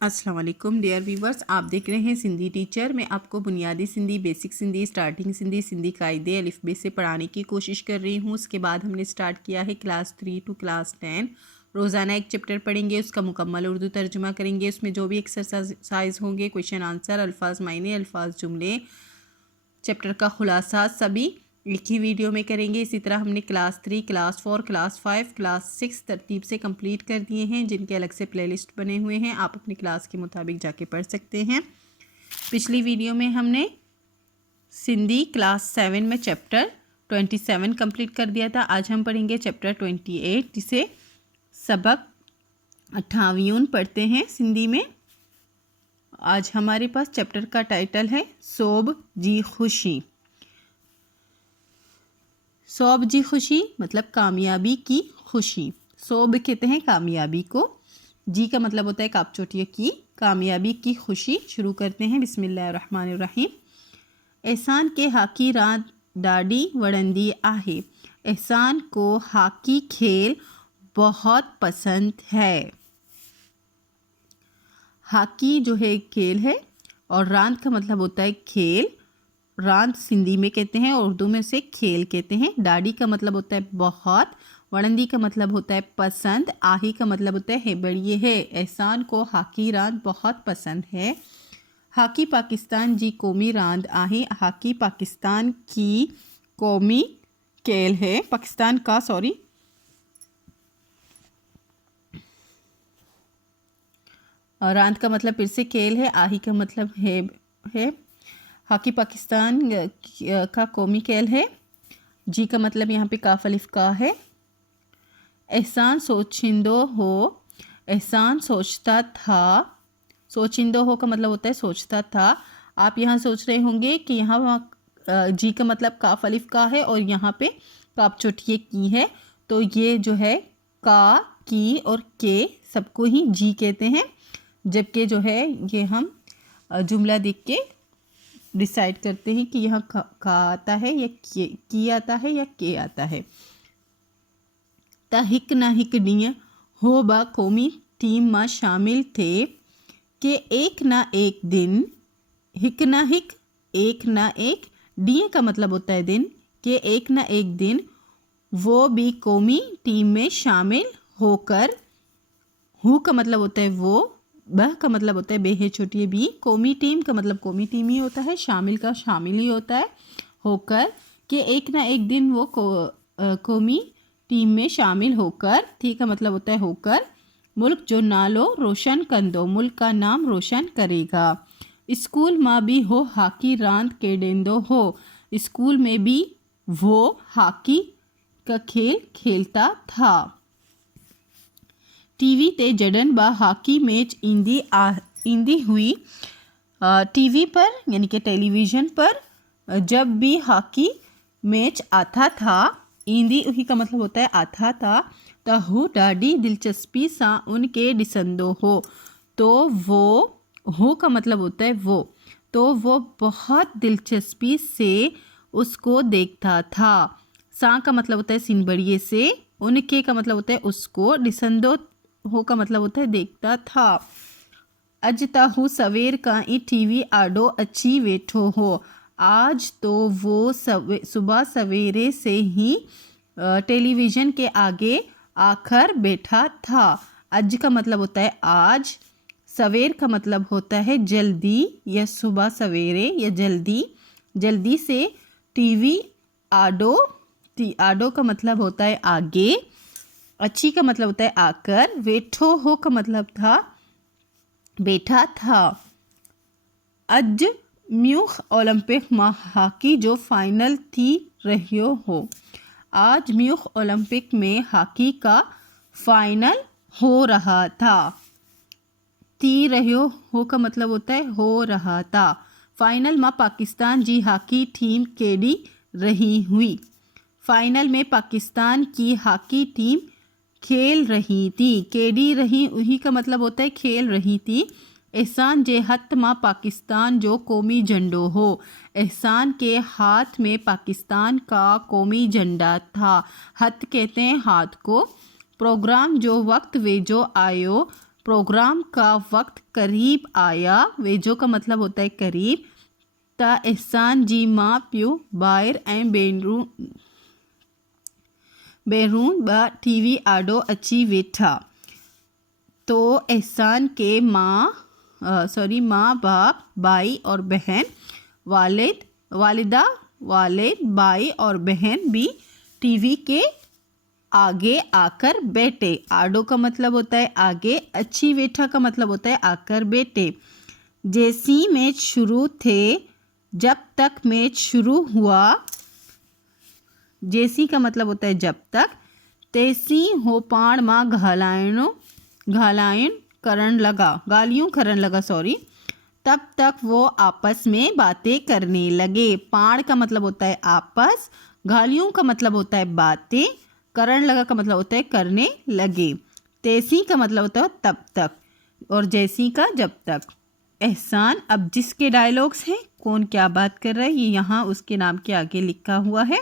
अस्सलाम वालेकुम dear viewers, आप देख रहे हैं सिंधी टीचर। मैं आपको बुनियादी सिंधी, बेसिक सिंधी, स्टार्टिंग सिंधी, सिंधी कायदे अलिफ-बे से पढ़ाने की कोशिश कर रही हूँ। उसके बाद हमने स्टार्ट किया है क्लास 3 टू क्लास 10। रोज़ाना एक चैप्टर पढ़ेंगे, उसका मुकम्मल उर्दू तर्जुमा करेंगे। उसमें जो भी एक्सरसाइज होंगे, क्वेश्चन आंसर, अल्फाज मायने, अल्फाज जुमले, चैप्टर का खुलासा, सभी एक ही वीडियो में करेंगे। इसी तरह हमने क्लास 3, क्लास 4, क्लास 5, क्लास 6 तरतीब से कंप्लीट कर दिए हैं, जिनके अलग से प्लेलिस्ट बने हुए हैं। आप अपनी क्लास के मुताबिक जाके पढ़ सकते हैं। पिछली वीडियो में हमने सिंधी क्लास 7 में चैप्टर 27 कंप्लीट कर दिया था। आज हम पढ़ेंगे चैप्टर 28, जिसे सबक 58 पढ़ते हैं सिंधी में। आज हमारे पास चैप्टर का टाइटल है सोब जी खुशी। सोब जी खुशी मतलब कामयाबी की खुशी। सोब कहते हैं कामयाबी को, जी का मतलब होता है कापचोटिया की, कामयाबी की खुशी। शुरू करते हैं, बिस्मिल्लाहिर्रहमानिर्रहीम। एहसान के हाकी रात डाडी वड़ंदी आहे। एहसान को हाकी खेल बहुत पसंद है। हाकी जो है खेल है और रांद का मतलब होता है खेल। रांद सिंधी में कहते हैं और उर्दू में से खेल कहते हैं। डाडी का मतलब होता है बहुत, वड़ंदी का मतलब होता है पसंद, आही का मतलब होता है बढ़िए है। एहसान को हाकी रांद बहुत पसंद है। हाकी पाकिस्तान जी कौमी रांद आहे। हाकी पाकिस्तान की कौमी खेल है, पाकिस्तान का रांद का मतलब फिर से खेल है, आही का मतलब है। हाकी पाकिस्तान का कौमी खेल है। जी का मतलब यहाँ पे काफ अलिफ का है। एहसान सोचिंदो हो। एहसान सोचता था। सोचिंदो हो का मतलब होता है सोचता था। आप यहाँ सोच रहे होंगे कि यहाँ जी का मतलब काफ अलिफ का है और यहाँ पे काप चोटिए की है, तो ये जो है का, की और के सबको ही जी कहते हैं। जबकि जो है ये हम जुमला देख के डिसाइड करते हैं कि यहाँ का आता है या की आता है या के आता है। ता हिक ना हिक ॾींहुं हो बा कौमी टीम में शामिल थे कि एक ना एक दिन, हिक ना हिक, एक ना एक, ॾींहुं का मतलब होता है दिन, कि एक ना एक दिन वो भी कौमी टीम में शामिल होकर, हु का मतलब होता है वो, बह का मतलब होता है बे है छोटी बी, कौमी टीम का मतलब कौमी टीम ही होता है, शामिल का शामिल ही होता है, होकर, कि एक ना एक दिन वो कौमी टीम में शामिल होकर, थी का मतलब होता है होकर, मुल्क जो नालो रोशन कंदो, मुल्क का नाम रोशन करेगा। स्कूल में भी हो हाकी रांद खेडेंदो हो। स्कूल में भी वो हाकी का खेल खेलता था। टीवी ते जडन बा हाकी मैच ईंदी हुई। टीवी पर यानी कि टेलीविज़न पर जब भी हाकी मैच आता था, ईंदी हुई का मतलब होता है आता था, तो हु ॾाढी दिलचस्पी सा उनके ॾिसंदो हो, तो वो, हो का मतलब होता है वो, तो वो बहुत दिलचस्पी से उसको देखता था। सा का मतलब होता है सिनबड़िए से, उनके का मतलब होता है उसको, ॾिसंदो हो का मतलब होता है देखता था। अज ताहू सवेर का ई टीवी आडो अच्छी वेठो हो। आज तो वो सुबह सवेरे से ही टेलीविज़न के आगे आकर बैठा था। अज का मतलब होता है आज, सवेर का मतलब होता है जल्दी या सुबह सवेरे या जल्दी, जल्दी से। टीवी आडो, आडो का मतलब होता है आगे, अच्छी का मतलब होता है आकर, वेठो हो का मतलब था बैठा था। अज म्यूख ओलंपिक में हॉकी जो फाइनल थी रहियो हो। आज म्यूख ओलंपिक में हॉकी का फाइनल हो रहा था। थी रहियो हो का मतलब होता है हो रहा था। फाइनल में पाकिस्तान जी हॉकी टीम केड़ी रही हुई। फाइनल में पाकिस्तान की हॉकी टीम खेल रही थी। केड़ी रही उही का मतलब होता है खेल रही थी। एहसान जे हथ में पाकिस्तान जो कौमी झंडो हो। एहसान के हाथ में पाकिस्तान का कौमी झंडा था। हथ कहते हैं हाथ को। प्रोग्राम जो वक्त वेजो आयो। प्रोग्राम का वक्त करीब आया, वेजो का मतलब होता है करीब, ता एहसान जी माँ प्यू बायर एंड बेरून ब टीवी आडो अच्छी वेठा। तो एहसान के माँ बाप, भाई और बहन, वालिदा, वालिद, भाई और बहन भी टीवी के आगे आकर बैठे। आडो का मतलब होता है आगे, अच्छी वेठा का मतलब होता है आकर बैठे। जैसी मैच शुरू थे, जब तक मैच शुरू हुआ, जैसी का मतलब होता है जब तक, तेसी हो पाण माँ घालायन गालियों करन लगा सॉरी, तब तक वो आपस में बातें करने लगे। पाण का मतलब होता है आपस, गालियों का मतलब होता है बातें, करण लगा का मतलब होता है करने लगे, तेसी का मतलब होता है तब तक, और जैसी का जब तक। एहसान, अब जिसके डायलॉग्स हैं, कौन क्या बात कर रहा है ये यहाँ उसके नाम के आगे लिखा हुआ है।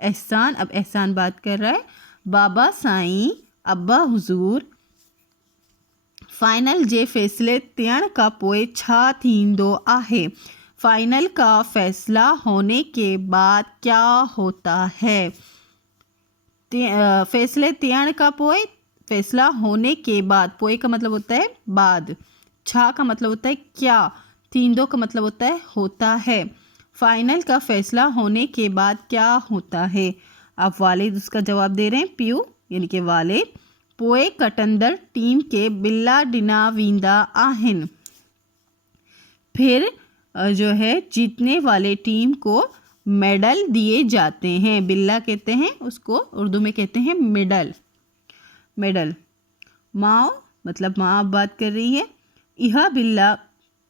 एहसान, अब एहसान बात कर रहा है। बाबा साईं, अब्बा हुजूर, फाइनल जे फैसले थियण का पोइ छा थींदो आहे। फाइनल का फैसला होने के बाद क्या होता है। फैसले थियण का पोइ, फैसला होने के बाद, पोइ का मतलब होता है बाद, छा का मतलब होता है क्या, थींदो का मतलब होता है होता है। फाइनल का फैसला होने के बाद क्या होता है। अब वालिद उसका जवाब दे रहे हैं, प्यू यानी कि वालिद, पोए कटंदर टीम के बिल्ला डिना वींदा आहिन। फिर जो है जीतने वाले टीम को मेडल दिए जाते हैं। बिल्ला कहते हैं उसको, उर्दू में कहते हैं मेडल। माओ मतलब माँ अब बात कर रही है। इहा बिल्ला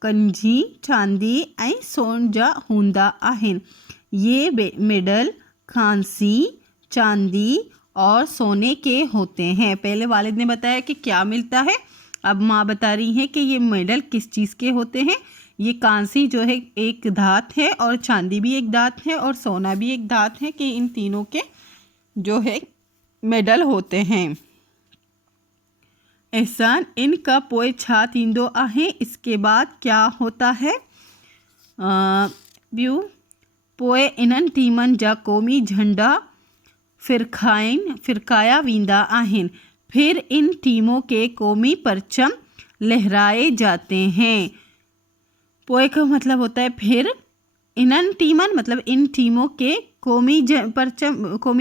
कंजी, चांदी ऐं सोन जा हूंदा आहिन। ये मेडल खांसी, चांदी और सोने के होते हैं। पहले वालिद ने बताया कि क्या मिलता है, अब माँ बता रही है कि ये मेडल किस चीज़ के होते हैं। ये कांसी जो है एक धात है, और चांदी भी एक धात है, और सोना भी एक धात है, कि इन तीनों के जो है मेडल होते हैं। एहसान, इनका पोए छा थींदो आहे, इसके बाद क्या होता है। व्यू, पोए इन्हनि टीमनि जा क़ौमी झंडा फिरकाया वींदा आहिन। फिर इन टीमों के कौमी परचम लहराए जाते हैं। पोए का मतलब होता है फिर, इन्हनि टीमन मतलब इन टीमों के कौमी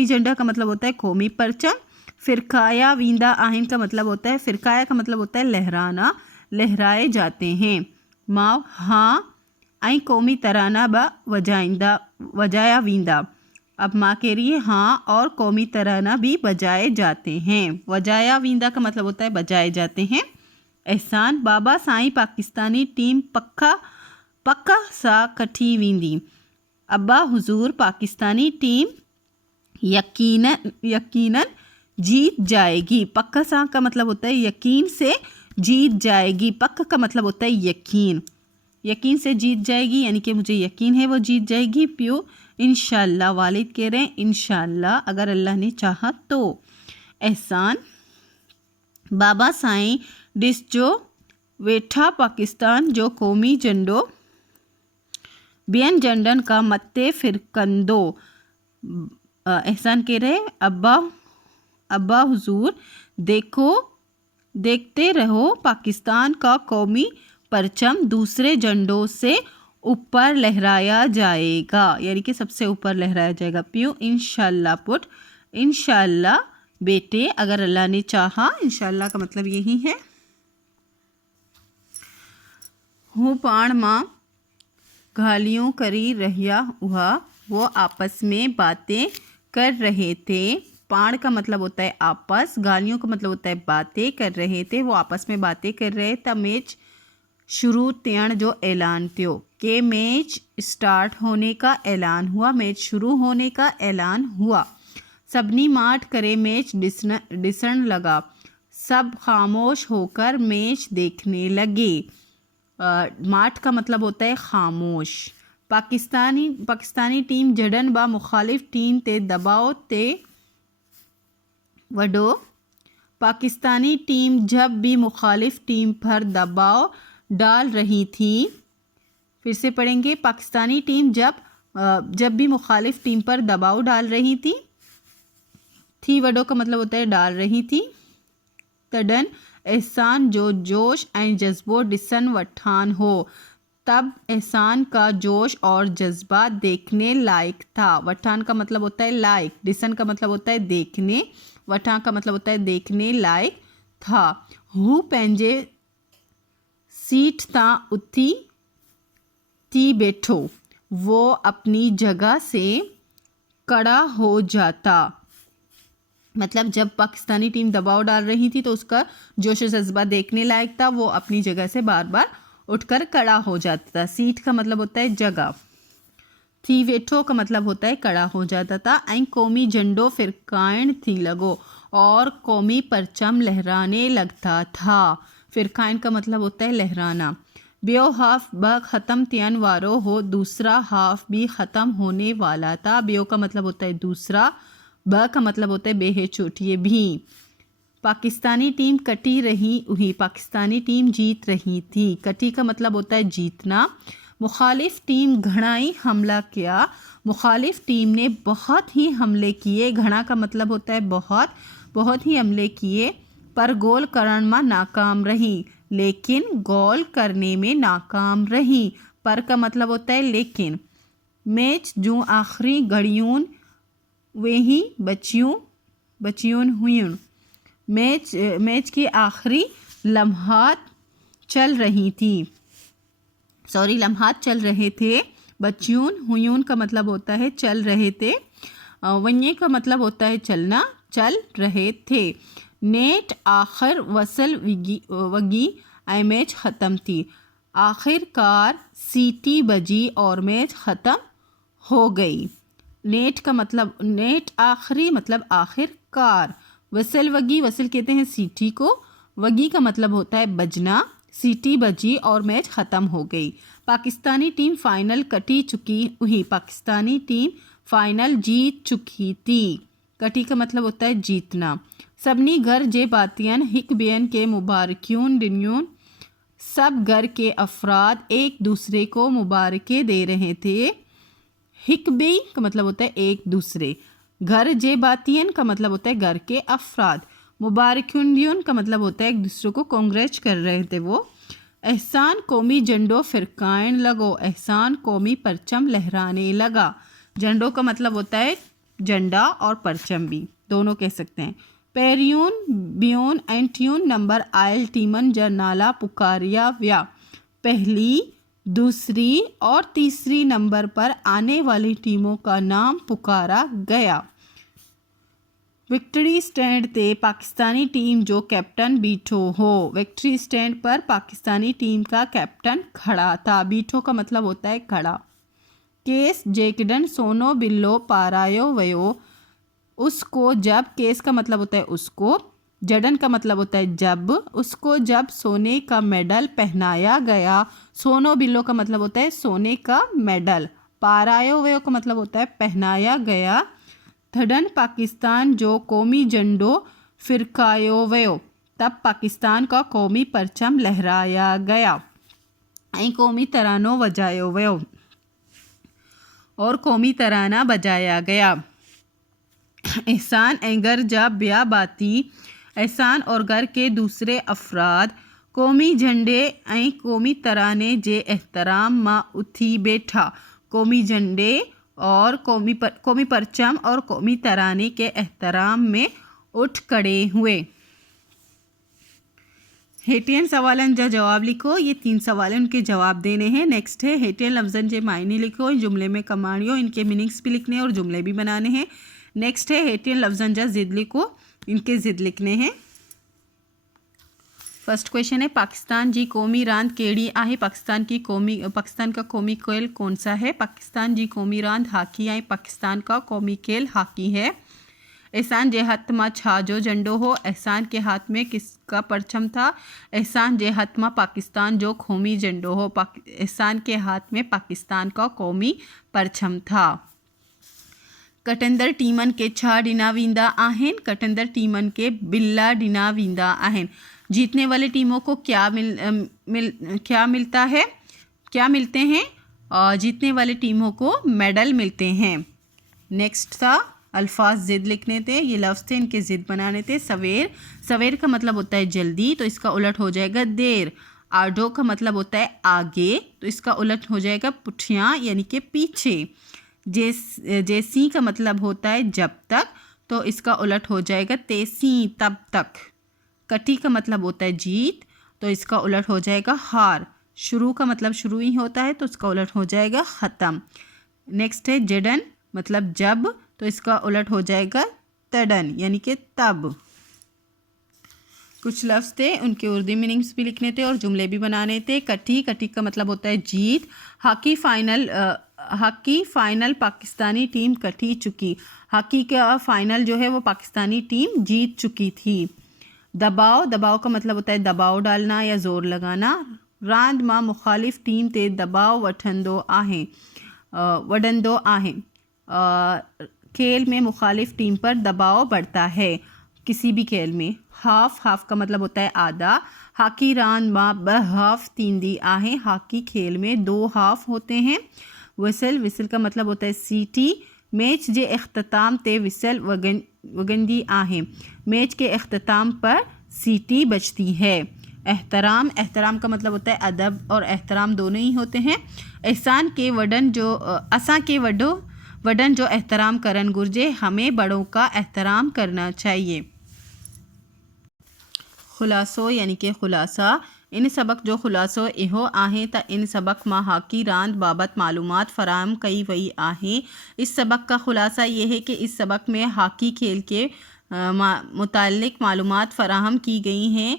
झंडा का मतलब होता है कौमी परचम। फिरकाया वींदा आहिन का मतलब होता है, फिरकाया का मतलब होता है लहराना, लहराए जाते हैं। माँ, हाँ ऐं कौमी तराना ब वजाया वींदा। अब माँ कह रही है हाँ, और कौमी तराना भी बजाए जाते हैं। वजाया वींदा का मतलब होता है बजाए जाते हैं। एहसान, बाबा साईं पाकिस्तानी टीम पक्का सा कठी वींदी। अब्बा हुजूर, पाकिस्तानी टीम यकीनन जीत जाएगी। पक्का सा का मतलब होता है यकीन से जीत जाएगी। पक्का का मतलब होता है यकीन से जीत जाएगी, यानी कि मुझे यकीन है वो जीत जाएगी। प्यो, इंशाल्लाह, वालिद कह रहे हैं इंशाल्लाह, अगर अल्लाह ने चाहा तो। एहसान, बाबा साईं डिस जो वेठा पाकिस्तान जो कौमी झंडो बियन झंडन का मत्ते फिरकंदो। एहसान कह रहे अब्बा हुजूर, देखते रहो पाकिस्तान का कौमी परचम दूसरे झंडों से ऊपर लहराया जाएगा, यानी कि सबसे ऊपर लहराया जाएगा। प्यू, इंशाल्लाह पुट, इंशाल्लाह बेटे, अगर अल्लाह ने चाहा। इंशाल्लाह का मतलब यही है। हूँ पाण माँ गालियों करी रहिया हुआ, वो आपस में बातें कर रहे थे। पाण का मतलब होता है आपस, गालियों का मतलब होता है बातें कर रहे थे, वो आपस में बातें कर रहे थे। मैच शुरू थियण जो ऐलान थियो, के मैच स्टार्ट होने का ऐलान हुआ, मैच शुरू होने का ऐलान हुआ। सबनी माठ करे मैच डिसण लगा, सब खामोश होकर मैच देखने लगे। माठ का मतलब होता है खामोश। पाकिस्तानी टीम जडन बा मुखालिफ टीम ते दबाव ते वडो पाकिस्तानी टीम जब भी मुखालिफ टीम पर दबाव डाल रही थी, फिर से पढ़ेंगे, पाकिस्तानी टीम जब भी मुखालिफ टीम पर दबाव डाल रही थी वर्डों का मतलब होता है डाल रही थी। तडन एहसान जो जोश एंड जज्बो डिसन वठान हो, तब एहसान का जोश और जज्बा देखने लायक था। वठान का मतलब होता है लायक, डिसन का मतलब होता है देखने, वठान का मतलब होता है देखने लायक था। हु पेंजे सीट ता उठी ती बैठो, वो अपनी जगह से खड़ा हो जाता। मतलब जब पाकिस्तानी टीम दबाव डाल रही थी तो उसका जोश जज्बा देखने लायक था, वो अपनी जगह से बार बार उठकर खड़ा हो जाता था। सीट का मतलब होता है जगह, थी वेठो का मतलब होता है खड़ा हो जाता था। एंड कौमी झंडो फिरकाइन थी लगो, और कौमी परचम लहराने लगता था। फिरकाइन का मतलब होता है लहराना। ब्यो हाफ ब ख़त्म तियन वारो हो, दूसरा हाफ भी ख़त्म होने वाला था। ब्यो का मतलब होता है दूसरा, ब का मतलब होता है बेहे चोटिए भी। पाकिस्तानी टीम कटी रही हुई, पाकिस्तानी टीम जीत रही थी। कटी का मतलब होता है जीतना। मुखालिफ टीम घणाई हमला किया, मुखालिफ टीम ने बहुत ही हमले किए। घना का मतलब होता है बहुत, बहुत ही हमले किए, पर गोल करने में नाकाम रही। लेकिन गोल करने में नाकाम रही, पर का मतलब होता है लेकिन। मैच जो आखिरी घड़ियों वही बचियों हुई, मैच की आखिरी लम्हात चल रही थी, लम्हात चल रहे थे। बच्चियों हुयून का मतलब होता है चल रहे थे। वन्य का मतलब होता है चलना, चल रहे थे। नेट आखिर वसल वगी आई मैच ख़त्म थी, आखिरकार सीटी बजी और मैच ख़त्म हो गई। नेट का मतलब नेट आखिरी मतलब आखिरकार। वसल वगी, वसल कहते हैं सीटी को, वगी का मतलब होता है बजना। सीटी बजी और मैच ख़त्म हो गई। पाकिस्तानी टीम फाइनल कटी चुकी हुई, पाकिस्तानी टीम फाइनल जीत चुकी थी। कटी का मतलब होता है जीतना। सबनी घर जे बातियन हिक बेन के मुबारक्यून डिन्यून, सब घर के अफराद एक दूसरे को मुबारकें दे रहे थे। हिकबे का मतलब होता है एक दूसरे, घर जे बातियन का मतलब होता है घर के अफराद, मुबारकुंडियन का मतलब होता है एक दूसरे को कांग्रेच कर रहे थे वो। एहसान कौमी झंडो फिरकाइन लगो, एहसान कौमी परचम लहराने लगा। झंडो का मतलब होता है झंडा और परचम भी दोनों कह सकते हैं। पेरियून बियोन एंटियून नंबर आयल टीमन जरनाला पुकारिया व्या, पहली दूसरी और तीसरी नंबर पर आने वाली टीमों का नाम पुकारा गया। विक्ट्री स्टैंड ते पाकिस्तानी टीम जो कैप्टन बीठो हो, विक्ट्री स्टैंड पर पाकिस्तानी टीम का कैप्टन खड़ा था। बीठो का मतलब होता है खड़ा। केस जेकडन सोनो बिल्लो पारायो वयो, उसको जब, केस का मतलब होता है उसको, जडन का मतलब होता है जब, उसको जब सोने का मेडल पहनाया गया। सोनो बिल्लो का मतलब होता है सोने का मेडल। पारायो वयो का मतलब होता है पहनाया गया। थडन पाकिस्तान जो कौमी झंडो फिरकायो वयो, तब पाकिस्तान का कौमी परचम लहराया गया। ऐं कौमी तरानो बजायो वयो, और कौमी तराना बजाया गया। एहसान एंगर जब ब्या बाती, एहसान और घर के दूसरे अफराद कौमी झंडे ऐं कौमी तराने जे एहतराम मा उठी बैठा। कौमी झंडे और कौमी परचम और कौमी तराने के एहतराम में उठ खड़े हुए। हेटियन सवालन जा जवाब लिखो। ये 3 सवाल हैं, उनके जवाब देने हैं। नेक्स्ट है हेटियन लफ्जन जे मायने लिखो, जुमले में कमाड़ियो, इनके मीनिंग्स भी लिखने हैं और जुमले भी बनाने हैं। नेक्स्ट है हेटियन लफ्जन जा जिद लिखो, इनके जिद लिखने हैं। फर्स्ट क्वेश्चन है पाकिस्तान जी कौमी रांद केड़ी आहे। पाकिस्तान का कौमी खेल कौन सा है। पाकिस्तान जी कौमी रांद हाकी आहे। पाकिस्तान का कौमी खेल हाकी है। एहसान जे हथ मां छाजो झंडो हो। एहसान के हाथ में किसका परचम था। एहसान जे हथ मां पाकिस्तान जो कौमी झंडो हो। एहसान के हाथ में पाकिस्तान का कौमी परचम था। कटंदर टीमन के छा डिना वींदा आहेन, कटंदर टीमन के बिल्ला डिना वींदा आहेन। जीतने वाले टीमों को क्या मिलता है, क्या मिलते हैं? और जीतने वाले टीमों को मेडल मिलते हैं। नेक्स्ट था अल्फाज ज़िद लिखने थे, ये लफ्ज़ थे, इनके ज़िद बनाने थे। सवेर, सवेर का मतलब होता है जल्दी, तो इसका उलट हो जाएगा देर। आडो का मतलब होता है आगे, तो इसका उलट हो जाएगा पुठियाँ यानी कि पीछे। जैसी का मतलब होता है जब तक, तो इसका उलट हो जाएगा तेसी, तब तक। कटी का मतलब होता है जीत, तो इसका उलट हो जाएगा हार। शुरू का मतलब शुरू ही होता है, तो इसका उलट हो जाएगा ख़त्म। नेक्स्ट है जडन, मतलब जब, तो इसका उलट हो जाएगा तडन यानी कि तब। कुछ लफ्ज़ थे, उनके उर्दू मीनिंग्स भी लिखने थे और जुमले भी बनाने थे। कटी, कटी का मतलब होता है जीत। हॉकी फाइनल पाकिस्तानी टीम कटी चुकी। हॉकी का फाइनल जो है वो पाकिस्तानी टीम जीत चुकी थी। दबाव, दबाव का मतलब होता है दबाव डालना या ज़ोर लगाना। रांद मां मुखालिफ टीम ते दबाव वठंदो आहें। खेल में मुखालिफ टीम पर दबाव बढ़ता है, किसी भी खेल में। हाफ, हाफ का मतलब होता है आधा। हॉकी रांद मां ब हाफ थींदी आहें। हॉकी खेल में 2 हाफ होते हैं। विसल, विसल का मतलब होता है सीटी। मैच जे अख्ताम ते विसल वगंदी आहें। मैच के अख्ताम पर सीटी बजती है। एहतराम, एहतराम का मतलब होता है अदब और एहतराम दोनों ही होते हैं। एहसान के वडन जो असा के वडन जो एहतराम करन गुर्जे, हमें बड़ों का एहतराम करना चाहिए। खुलासो यानी कि खुलासा, इन सबक जो खुलासो इहो आहें त इन सबक मां हॉकी रांद बाबत मालूमात फराहम कई वई आहें। इस सबक का खुलासा ये है कि इस सबक में हॉकी खेल के मुतालिक मालूमात फराहम की गई हैं।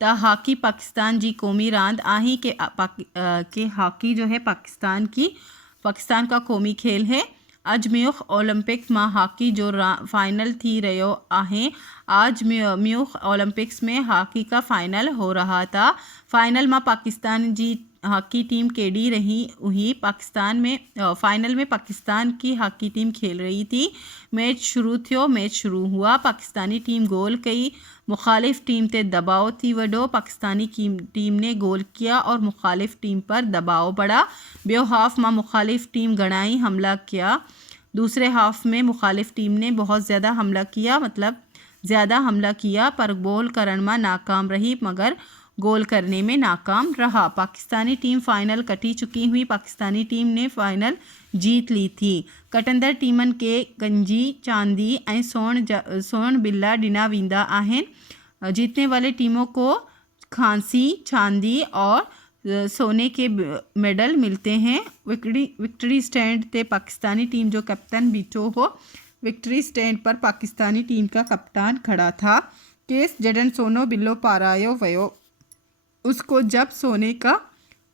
त हॉकी पाकिस्तान जी कौमी रांद आही के हॉकी जो है पाकिस्तान का कौमी खेल है। आज म्यूख ओलंपिक्स में हॉकी जो फाइनल थी रहो आहें। आज म्यूख ओलंपिक्स में हॉकी का फाइनल हो रहा था। फाइनल में पाकिस्तान जी हॉकी टीम केड़ी रही हुई। फाइनल में पाकिस्तान की हॉकी टीम खेल रही थी। मैच शुरू हुआ। पाकिस्तानी टीम गोल कई, मुखालिफ टीम ते दबाव थी वडो। पाकिस्तानी टीम ने गोल किया और मुखालिफ टीम पर दबाव बढ़ा। बियो हाफ में मुखालिफ टीम गणाई हमला किया। दूसरे हाफ में मुखालिफ टीम ने बहुत ज़्यादा हमला किया, मतलब ज़्यादा हमला किया, पर गोल करने में नाकाम रही, मगर गोल करने में नाकाम रहा। पाकिस्तानी टीम फाइनल कटी चुकी हुई। पाकिस्तानी टीम ने फाइनल जीत ली थी। कटंदर टीमन के गंजी, चांदी ऐं सोन बिल्ला डिना वींदा आहें। जीतने वाले टीमों को खांसी, चांदी और सोने के मेडल मिलते हैं। विक्ट्री स्टैंड ते पाकिस्तानी टीम जो कप्तान बीठो हो, विक्ट्री स्टैंड पर पाकिस्तानी टीम का कप्तान खड़ा था। केस जडन सोनो बिल्लो पारायो वयो, उसको जब सोने का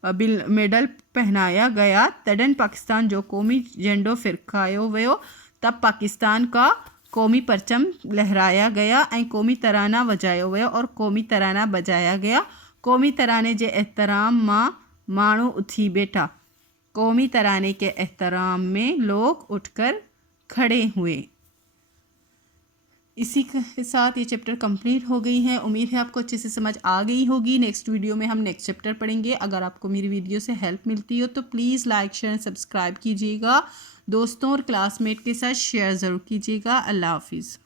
मेडल पहनाया गया, तडन पाकिस्तान जो कौमी झंडो फिरकायो वयो, तब पाकिस्तान का कौमी परचम लहराया गया ऐं कौमी तराना वजायो वयो और कौमी तराना बजाया गया। कौमी तराने जे एहतराम मां माण्हू उथी बैठा। कौमी तराने के एहतराम में लोग उठकर खड़े हुए। इसी के साथ ये चैप्टर कंप्लीट हो गई है। उम्मीद है आपको अच्छे से समझ आ गई होगी। नेक्स्ट वीडियो में हम नेक्स्ट चैप्टर पढ़ेंगे। अगर आपको मेरी वीडियो से हेल्प मिलती हो तो प्लीज़ लाइक शेयर सब्सक्राइब कीजिएगा। दोस्तों और क्लासमेट के साथ शेयर ज़रूर कीजिएगा। अल्लाह हाफिज़।